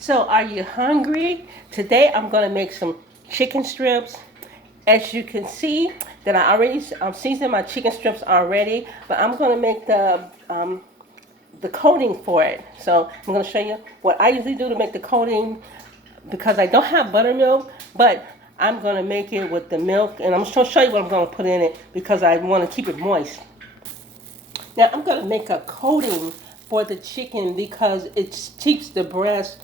So, are you hungry? Today I'm going to make some chicken strips. As you can see, that I already seasoned my chicken strips already, but I'm going to make the coating for it. So I'm going to show you what I usually do to make the coating because I don't have buttermilk, but I'm going to make it with the milk, and I'm just going to show you what I'm going to put in it because I want to keep it moist. Now I'm going to make a coating for the chicken because it keeps the breast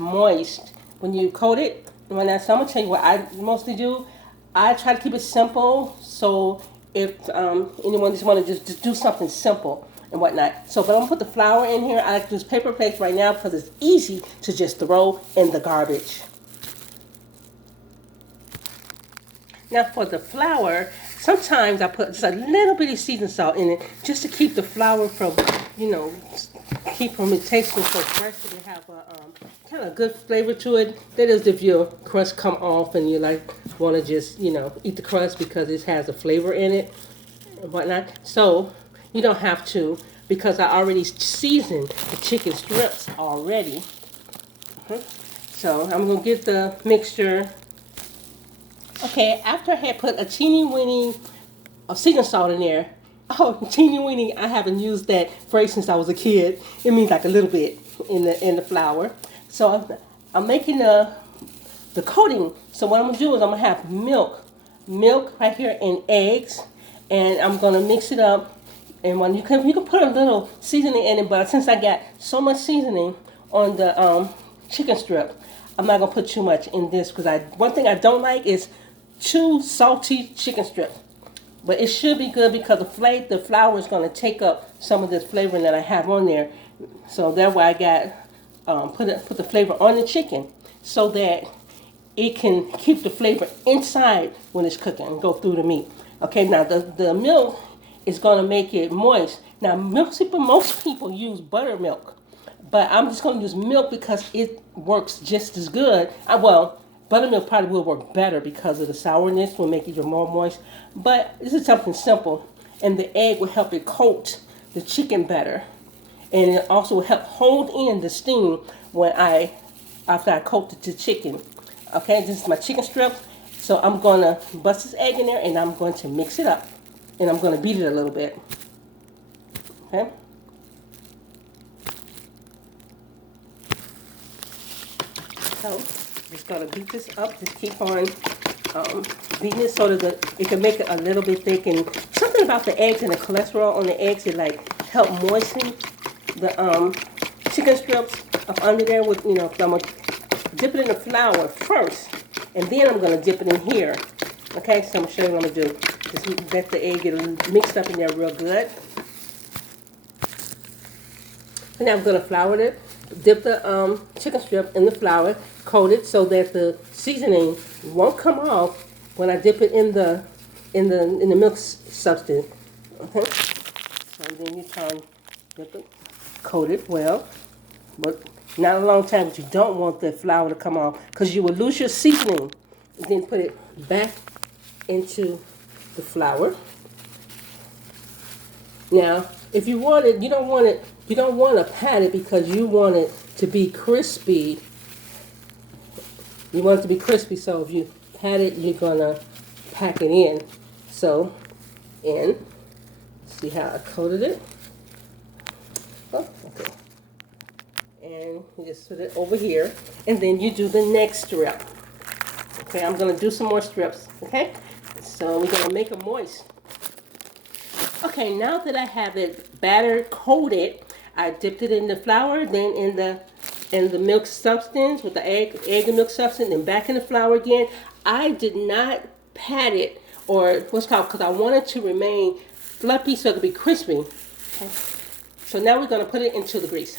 moist when you coat it. So I'm gonna tell you what I mostly do. I try to keep it simple, so if anyone just want to just do something simple and whatnot. So, but I'm gonna put the flour in here. I like to use paper plates right now because it's easy to just throw in the garbage. Now for the flour, sometimes I put just a little bit of seasoned salt in it just to keep the flour from, you know, keep from it tasting so fresh and it have a kind of good flavor to it. That is if your crust come off and you like want to just, eat the crust because it has a flavor in it and whatnot. So you don't have to because I already seasoned the chicken strips already. So I'm going to get the mixture. Okay, after I had put a teeny weeny of seasoned salt in there. Oh, teeny weeny, I haven't used that phrase since I was a kid. It means like a little bit in the flour. So I'm making the coating. So what I'm gonna do is I'm gonna have milk right here, and eggs, and I'm gonna mix it up. And when you can put a little seasoning in it, but since I got so much seasoning on the chicken strip, I'm not gonna put too much in this because one thing I don't like is too salty chicken strips. But it should be good because the flour is going to take up some of this flavoring that I have on there. So that's why I got put the flavor on the chicken so that it can keep the flavor inside when it's cooking and go through the meat. Okay, now the milk is going to make it moist. Now most people use buttermilk, but I'm just going to use milk because it works just as good. Buttermilk probably will work better because of the sourness will make it even more moist. But this is something simple, and the egg will help it coat the chicken better, and it also will help hold in the steam after I coat the chicken. Okay, this is my chicken strip. So I'm gonna bust this egg in there, and I'm going to mix it up, and I'm gonna beat it a little bit. Okay. So just gonna beat this up. Just keep on beating it so that it can make it a little bit thick. And something about the eggs and the cholesterol on the eggs, it like help moisten the chicken strips up under there with, so I'm gonna dip it in the flour first, and then I'm gonna dip it in here. Okay, so I'm gonna show you what I'm gonna do. Just let the egg get mixed up in there real good. And now I'm gonna flour it. Dip the chicken strip in the flour, coat it so that the seasoning won't come off when I dip it in the milk substance. Okay. So then you dip it, coat it well, but not a long time. But you don't want the flour to come off because you will lose your seasoning. And then put it back into the flour. Now, if you want it, you don't want to pat it because you want it to be crispy. You want it to be crispy, so if you pat it, you're gonna pack it in. So, see how I coated it? Oh, okay. And you just put it over here, and then you do the next strip. Okay, I'm gonna do some more strips. Okay, so we're gonna make them moist. Okay, now that I have it batter coated, I dipped it in the flour, then in the milk substance with the egg and milk substance, and back in the flour again. I did not pat it or what's called because I wanted to remain fluffy so it could be crispy. Okay. So now we're gonna put it into the grease.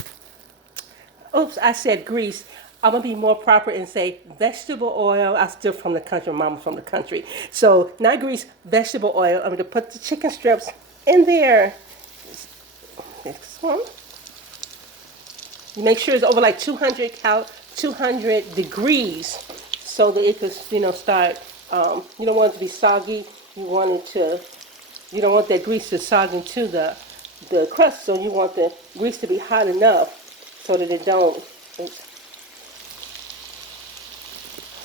Oops, I said grease. I'm gonna be more proper and say vegetable oil. I'm still from the country. Mama's from the country. So not grease, vegetable oil. I'm gonna put the chicken strips in there. This one. You make sure it's over like 200 degrees so that it could, start. You don't want it to be soggy. You don't want that grease to sog into the crust. So you want the grease to be hot enough so that it don't Oops.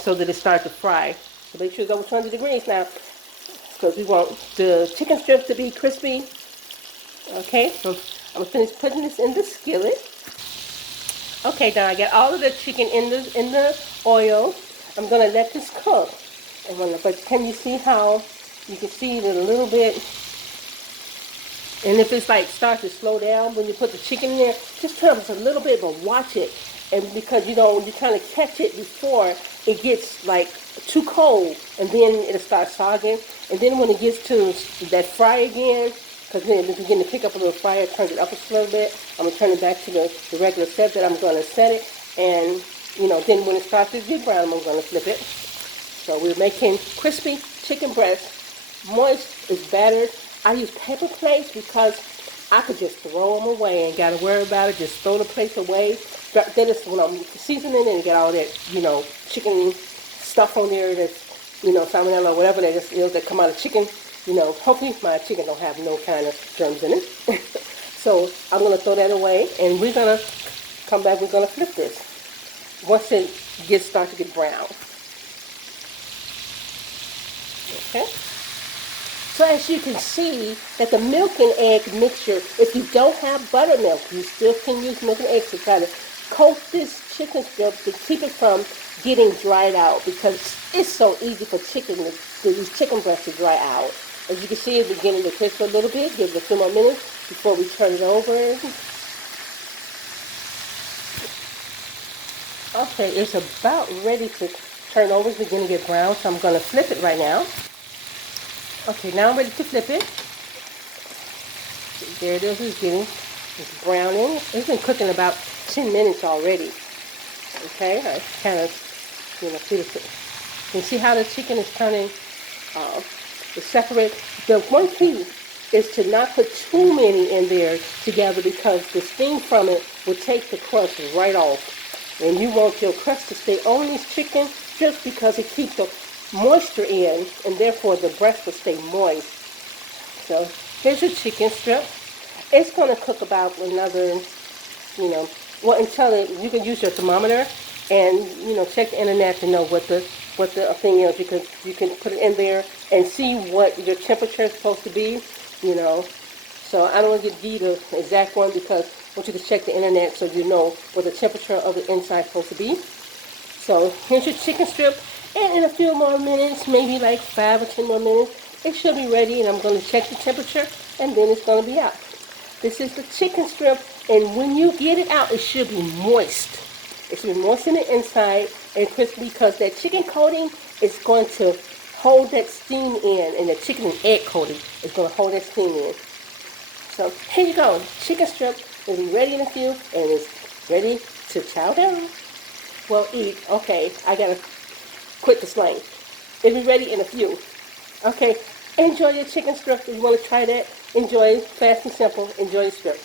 So that it starts to fry. So make sure it's over 200 degrees now, because we want the chicken strips to be crispy. Okay, so I'm gonna finish putting this in the skillet. Okay, now I got all of the chicken in the oil. I'm gonna let this cook. But can you see how you can see it a little bit? And if it's like starts to slow down when you put the chicken in there, just turn it a little bit, but watch it. And because you're trying to catch it before it gets like too cold, and then it'll start sogging. And then when it gets to that fry again, because then it's beginning to pick up a little fire, turn it up a little bit. I'm gonna turn it back to the regular set that I'm gonna set it, and then when it starts to get brown, I'm gonna flip it. So we're making crispy chicken breast. Moist is battered. I use paper plates because I could just throw them away and got to worry about it. Just throw the plates away. Then it's when I'm seasoning and get all that, chicken stuff on there that's, salmonella or whatever that that come out of chicken. Hopefully my chicken don't have no kind of germs in it. So I'm going to throw that away, and we're going to come back. We're going to flip this once it starts to get brown. Okay. So as you can see that the milk and egg mixture, if you don't have buttermilk, you still can use milk and eggs to try to coat this chicken strip to keep it from getting dried out, because it's so easy for these chicken breasts to dry out. As you can see, it's beginning to crisp a little bit. Give it a few more minutes before we turn it over. Okay, it's about ready to turn over. It's beginning to get brown, so I'm going to flip it right now. Okay, now I'm ready to flip it. There it is. It's browning. It's been cooking about 10 minutes already. Okay, I kind of, see the. You can see how the chicken is turning. It's separate. The one key is to not put too many in there together, because the steam from it will take the crust right off. And you want your crust to stay on this chicken just because it keeps the moisture in, and therefore the breast will stay moist. So here's your chicken strip. It's going to cook about another, until you can use your thermometer and check the internet to know what the thing is. You can put it in there and see what your temperature is supposed to be. So I don't want to give the exact one, because I want you to check the internet so you know what the temperature of the inside is supposed to be. So here's your chicken strip. And in a few more minutes, maybe like 5 or 10 more minutes, it should be ready, and I'm going to check the temperature, and then it's going to be out. This is the chicken strip, and when you get it out, it should be moist. It should be moist in the inside and crispy, because that chicken coating is going to hold that steam in, and the chicken and egg coating is going to hold that steam in. So here you go. Chicken strip will be ready in a few, and it's ready to chow down. Well, eat. Okay, I got to quit the slang. It'll be ready in a few. Okay, enjoy your chicken strip. If you want to try that, enjoy. Fast and simple. Enjoy your strip.